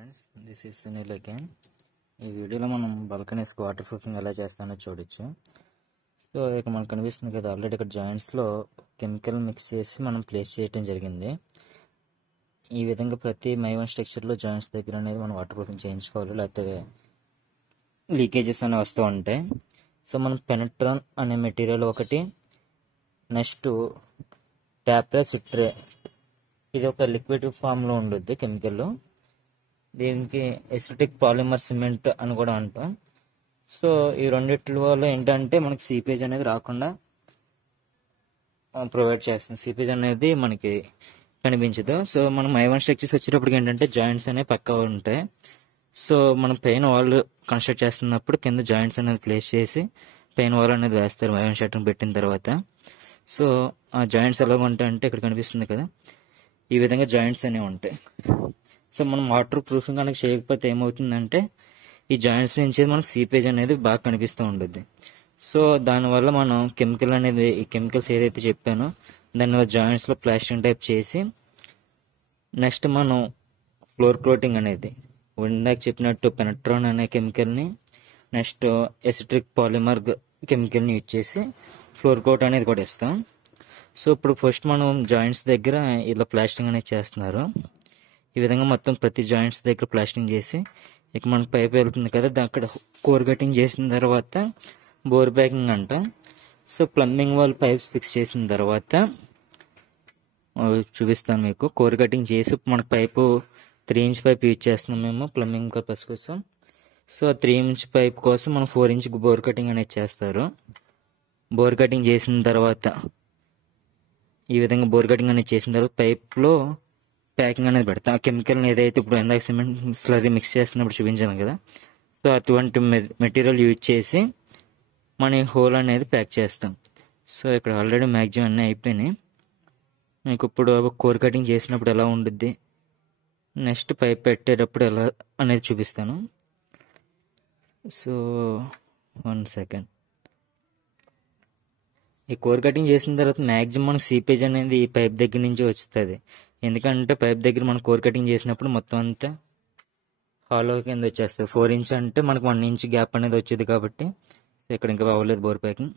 Friends, this is Sunil again. ఈ వీడియోలో మనం బాల్కనీస్కి వాటర్ ప్రూఫింగ్ ఎలా చేస్తానో చూడొచ్చు. సో ఇక్కడ మనకు కనిపిస్తుంది కదా, ఆల్రెడీ ఇక్కడ జాయింట్స్లో కెమికల్ మిక్స్ చేసి మనం ప్లేస్ చేయడం జరిగింది. ఈ విధంగా ప్రతి మైవన్ స్ట్రక్చర్లో జాయింట్స్ దగ్గర అనేది మనం వాటర్ ప్రూఫింగ్ చేయించుకోవాలి, లేకపోతే లీకేజెస్ అనేవి వస్తూ ఉంటాయి. సో మనం పెనట్రాన్ అనే మెటీరియల్ ఒకటి, నెక్స్ట్ ట్యాప్రే సుట్రే, ఇది ఒక లిక్విడ్ ఫామ్లో ఉంటుంది కెమికల్. దీనికి ఎసిటిక్ పాలిమర్ సిమెంట్ అని కూడా అంటాం. సో ఈ రెండిటి వల్ల ఏంటంటే మనకి సీపేజ్ అనేది రాకుండా ప్రొవైడ్ చేస్తుంది. సీపేజ్ అనేది మనకి కనిపించదు. సో మనం ఐవన్ స్ట్రక్చర్స్ వచ్చేటప్పటికి ఏంటంటే జాయింట్స్ అనేవి పక్కా ఉంటాయి. సో మనం పైన వాల్ కన్స్ట్రక్ట్ చేస్తున్నప్పుడు కింద జాయింట్స్ అనేది ప్లేస్ చేసి పైన వాల్ అనేది వేస్తారు ఐవన్ షట్టర్ని పెట్టిన తర్వాత. సో ఆ జాయింట్స్ ఎలా ఉంటాయంటే ఇక్కడ కనిపిస్తుంది కదా, ఈ విధంగా జాయింట్స్ అనేవి ఉంటాయి. సో మనం వాటర్ ప్రూఫింగ్ కనుక చేయకపోతే ఏమవుతుందంటే ఈ జాయింట్స్ నుంచి మనకు సీపేజ్ అనేది బాగా కనిపిస్తూ ఉంటుంది. సో దానివల్ల మనం కెమికల్ అనేది, ఈ కెమికల్స్ ఏదైతే చెప్పానో దాని జాయింట్స్లో ప్లాస్టింగ్ టైప్ చేసి, నెక్స్ట్ మనం ఫ్లోర్ కోటింగ్ అనేది ఇందాక చెప్పినట్టు పెనట్రాన్ అనే కెమికల్ని, నెక్స్ట్ ఎసిట్రిక్ పాలిమర్ కెమికల్ని యూజ్ చేసి ఫ్లోర్ కోట్ అనేది కూడా ఇస్తాం. సో ఇప్పుడు ఫస్ట్ మనం జాయింట్స్ దగ్గర ఇలా ప్లాస్టింగ్ అనేది చేస్తున్నారు. ఈ విధంగా మొత్తం ప్రతి జాయింట్స్ దగ్గర ప్లాస్టింగ్ చేసి, ఇక మనకు పైప్ వెళ్తుంది కదా, అక్కడ కోర్ కటింగ్ చేసిన తర్వాత బోర్ ప్యాకింగ్ అంటాం. So plumbing wall pipes fix చేసిన తర్వాత చూపిస్తాను మీకు. కోర్ కటింగ్ చేసి మనకు పైపు 3 ఇంచ్ పైప్ యూజ్ చేస్తున్నాం మేము ప్లంబింగ్ పర్పస్ కోసం. సో 3 ఇంచ్ పైప్ కోసం మనం 4 ఇంచ్ బోర్ కటింగ్ అనేది చేస్తారు. బోర్ కటింగ్ చేసిన తర్వాత ఈ విధంగా బోర్ కటింగ్ అనేది చేసిన తర్వాత పైప్లో ప్యాకింగ్ అనేది పెడతాం. ఆ కెమికల్ని ఏదైతే ఇప్పుడు ఇందాక సిమెంట్ స్లరీ మిక్స్ చేస్తున్నప్పుడు చూపించాను కదా, సో అటువంటి మెటీరియల్ యూజ్ చేసి మన హోల్ అనేది ప్యాక్ చేస్తాం. సో ఇక్కడ ఆల్రెడీ మ్యాక్సిమం అన్నీ అయిపోయినాయి. మీకు ఇప్పుడు కోర్ కటింగ్ చేసినప్పుడు ఎలా ఉంటుంది, నెక్స్ట్ పైప్ పెట్టేటప్పుడు ఎలా అనేది చూపిస్తాను. So 1 second. ఈ కోర్ కటింగ్ చేసిన తర్వాత మ్యాక్సిమం మనకు సీపేజ్ అనేది ఈ పైప్ దగ్గర నుంచి వస్తుంది. ఎందుకంటే పైప్ దగ్గర మనం కోర్ కటింగ్ చేసినప్పుడు మొత్తం అంతా హాలో కింద వచ్చేస్తుంది. 4 ఇంచ్ అంటే మనకు 1 ఇంచ్ గ్యాప్ అనేది వచ్చేది కాబట్టి ఇక్కడ ఇంకా అవ్వలేదు బోర్ ప్యాకింగ్.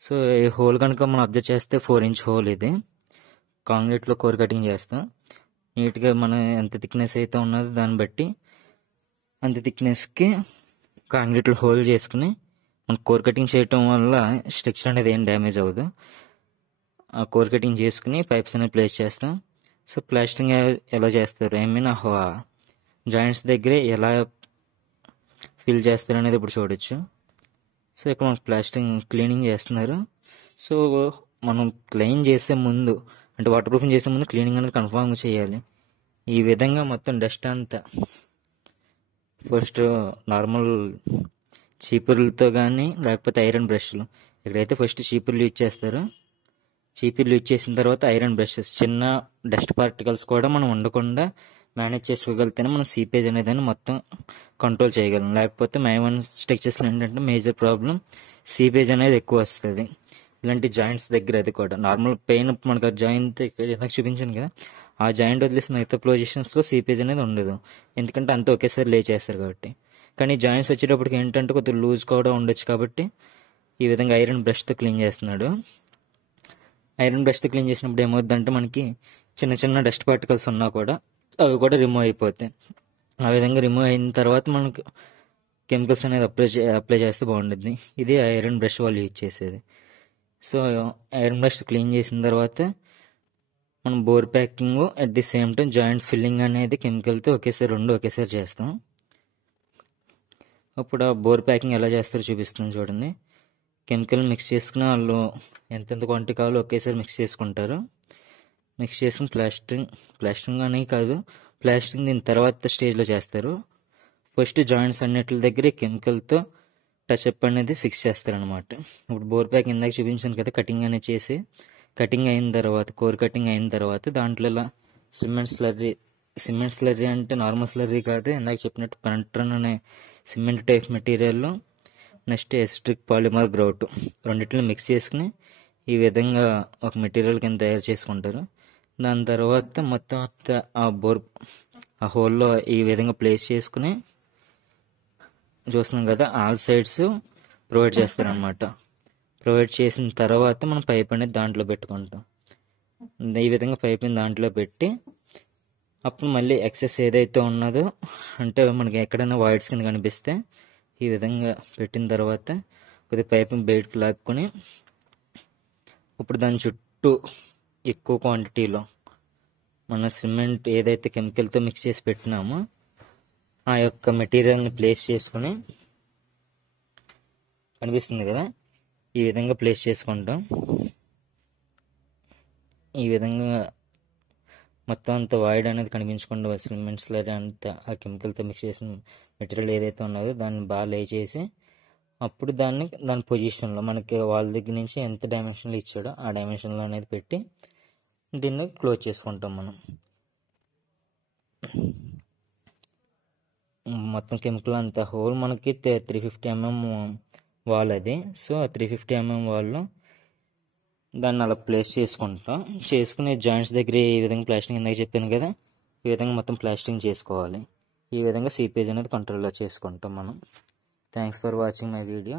సో ఈ హోల్ కనుక మనం అబ్జర్వ్ చేస్తే 4 ఇంచ్ హోల్ ఇది. కాంక్రీట్లో కోర్ కటింగ్ చేస్తాం. నీట్గా మనం ఎంత థిక్నెస్ అయితే ఉన్నదో దాన్ని బట్టి అంత థిక్నెస్కి కాంక్రీట్లో హోల్ చేసుకుని మనం కోర్ కటింగ్ చేయటం వల్ల స్ట్రక్చర్ అనేది ఏం డ్యామేజ్ అవ్వదు. ఆ కోర్ కటింగ్ చేసుకుని పైప్స్ అనేది ప్లేస్ చేస్తాం. సో ప్లాస్టింగ్ ఎలా చేస్తారు, ఐ మీన్ జాయింట్స్ దగ్గరే ఎలా ఫిల్ చేస్తారు అనేది ఇప్పుడు చూడొచ్చు. సో ఇక్కడ మనకు ప్లాస్టింగ్ క్లీనింగ్ చేస్తున్నారు. సో మనం క్లీన్ చేసే ముందు, అంటే వాటర్ ప్రూఫింగ్ చేసే ముందు క్లీనింగ్ అనేది కన్ఫామ్గా చేయాలి. ఈ విధంగా మొత్తం డస్ట్ అంతా ఫస్ట్ నార్మల్ చీపుర్లతో కానీ లేకపోతే ఐరన్ బ్రష్లు, ఇక్కడైతే ఫస్ట్ చీపుర్లు యూజ్ చేస్తారు. చీపుర్లు యూజ్ చేసిన తర్వాత ఐరన్ బ్రషెస్, చిన్న డస్ట్ పార్టికల్స్ కూడా మనం ఉండకుండా మేనేజ్ చేసుకోగలిగితేనే మనం సీపేజ్ అనేది మొత్తం కంట్రోల్ చేయగలం. లేకపోతే మైవన్ స్ట్రక్చర్స్లో ఏంటంటే మేజర్ ప్రాబ్లం సీపేజ్ అనేది ఎక్కువ వస్తుంది ఇలాంటి జాయింట్స్ దగ్గర. అది కూడా నార్మల్ పెయిన్ మనకు ఆ జాయింట్ నాకు చూపించాను కదా, ఆ జాయింట్ వదిలేసిన మిగతా పొజిషన్స్లో సీపేజ్ అనేది ఉండదు, ఎందుకంటే అంతా ఒకేసారి లే చేస్తారు కాబట్టి. కానీ జాయింట్స్ వచ్చేటప్పటికి ఏంటంటే కొద్దిగా లూజ్ కూడా ఉండొచ్చు కాబట్టి ఈ విధంగా ఐరన్ బ్రష్తో క్లీన్ చేస్తున్నాడు. ఐరన్ బ్రష్తో క్లీన్ చేసినప్పుడు ఏమవుతుందంటే మనకి చిన్న చిన్న డస్ట్ పార్టికల్స్ ఉన్నా కూడా అవి కూడా రిమూవ్ అయిపోతాయి. ఆ విధంగా రిమూవ్ అయిన తర్వాత మనకు కెమికల్స్ అనేది అప్లై చేస్తే బాగుంటుంది. ఇది ఐరన్ బ్రష్ వాళ్ళు యూజ్ చేసేది. సో ఐరన్ బ్రష్ క్లీన్ చేసిన తర్వాత మనం bore packing at the same time joint filling అనేది కెమికల్తో రెండు ఒకేసారి చేస్తాం. ఇప్పుడు ఆ బోర్ ప్యాకింగ్ ఎలా చేస్తారో చూపిస్తున్నాను చూడండి. కెమికల్ మిక్స్ చేసుకుని వాళ్ళు ఎంతెంత క్వాంటిటీ కావాలో ఒకేసారి మిక్స్ చేసుకుంటారు. మిక్స్ చేసుకుని ప్లాస్టింగ్ అనేది కాదు, ప్లాస్టింగ్ దీని తర్వాత స్టేజ్లో చేస్తారు. ఫస్ట్ జాయింట్స్ అన్నిటి దగ్గర కెమికల్తో టచ్అప్ అనేది ఫిక్స్ చేస్తారనమాట. ఇప్పుడు బోర్ ప్యాక్ ఇందాక చూపించాను కదా, కటింగ్ అనేది చేసి, కటింగ్ అయిన తర్వాత కోర్ కటింగ్ అయిన తర్వాత దాంట్లో ఇలా సిమెంట్ స్లర్రీ అంటే నార్మల్ స్లర్రీ కాదు, ఇందాక చెప్పినట్టు పెనట్రాన్ అనే సిమెంట్ టైప్ మెటీరియల్లో నెక్స్ట్ ఎసిట్రిక్ పాలిమర్ గ్రౌట్ రెండింటిని మిక్స్ చేసుకుని ఈ విధంగా ఒక మెటీరియల్ కింద తయారు చేసుకుంటారు. దాని తర్వాత మొత్తం ఆ బోర్ ఆ హోల్లో ఈ విధంగా ప్లేస్ చేసుకుని చూస్తున్నాం కదా, ఆల్ సైడ్స్ ప్రొవైడ్ చేస్తారనమాట. ప్రొవైడ్ చేసిన తర్వాత మనం పైప్ అనేది దాంట్లో పెట్టుకుంటాం. ఈ విధంగా పైప్ని దాంట్లో పెట్టి అప్పుడు మళ్ళీ ఎక్సెస్ ఏదైతే ఉన్నదో, అంటే మనకి ఎక్కడైనా వాయిడ్స్ కింద కనిపిస్తే ఈ విధంగా పెట్టిన తర్వాత కొద్దిగా పైప్ని బయటకు లాక్కొని ఇప్పుడు దాని చుట్టూ ఎక్కువ క్వాంటిటీలో మన సిమెంట్ ఏదైతే కెమికల్తో మిక్స్ చేసి పెట్టినామో ఆ యొక్క మెటీరియల్ని ప్లేస్ చేసుకుని, కనిపిస్తుంది కదా, ఈ విధంగా ప్లేస్ చేసుకుంటాం. ఈ విధంగా మొత్తం అంత వాయిడ్ అనేది కనిపించకుండా సిమెంట్ స్లరీ అంతా ఆ కెమికల్తో మిక్స్ చేసిన మెటీరియల్ ఏదైతే ఉన్నదో దాన్ని బాగా లే చేసి అప్పుడు దాని పొజిషన్లో మనకి వాళ్ళ దగ్గర నుంచి ఎంత డైమెన్షన్లో ఇచ్చాడో ఆ డైమెన్షన్లో అనేది పెట్టి దీన్ని క్లోజ్ చేసుకుంటాం మనం. మొత్తం కెమికల్ అంతా హోల్ మనకి 350 mm వాల్ అది. సో ఆ 350 mm వాల్లో దాన్ని అలా ప్లేస్ చేసుకుంటాం. చేసుకునే జాయింట్స్ దగ్గర ఈ విధంగా ప్లాస్టింగ్ ఇందాక చెప్పాను కదా, ఈ విధంగా మొత్తం ప్లాస్టింగ్ చేసుకోవాలి. ఈ విధంగా సీపేజ్ అనేది కంట్రోల్లో చేసుకుంటాం మనం. Thanks for watching my video.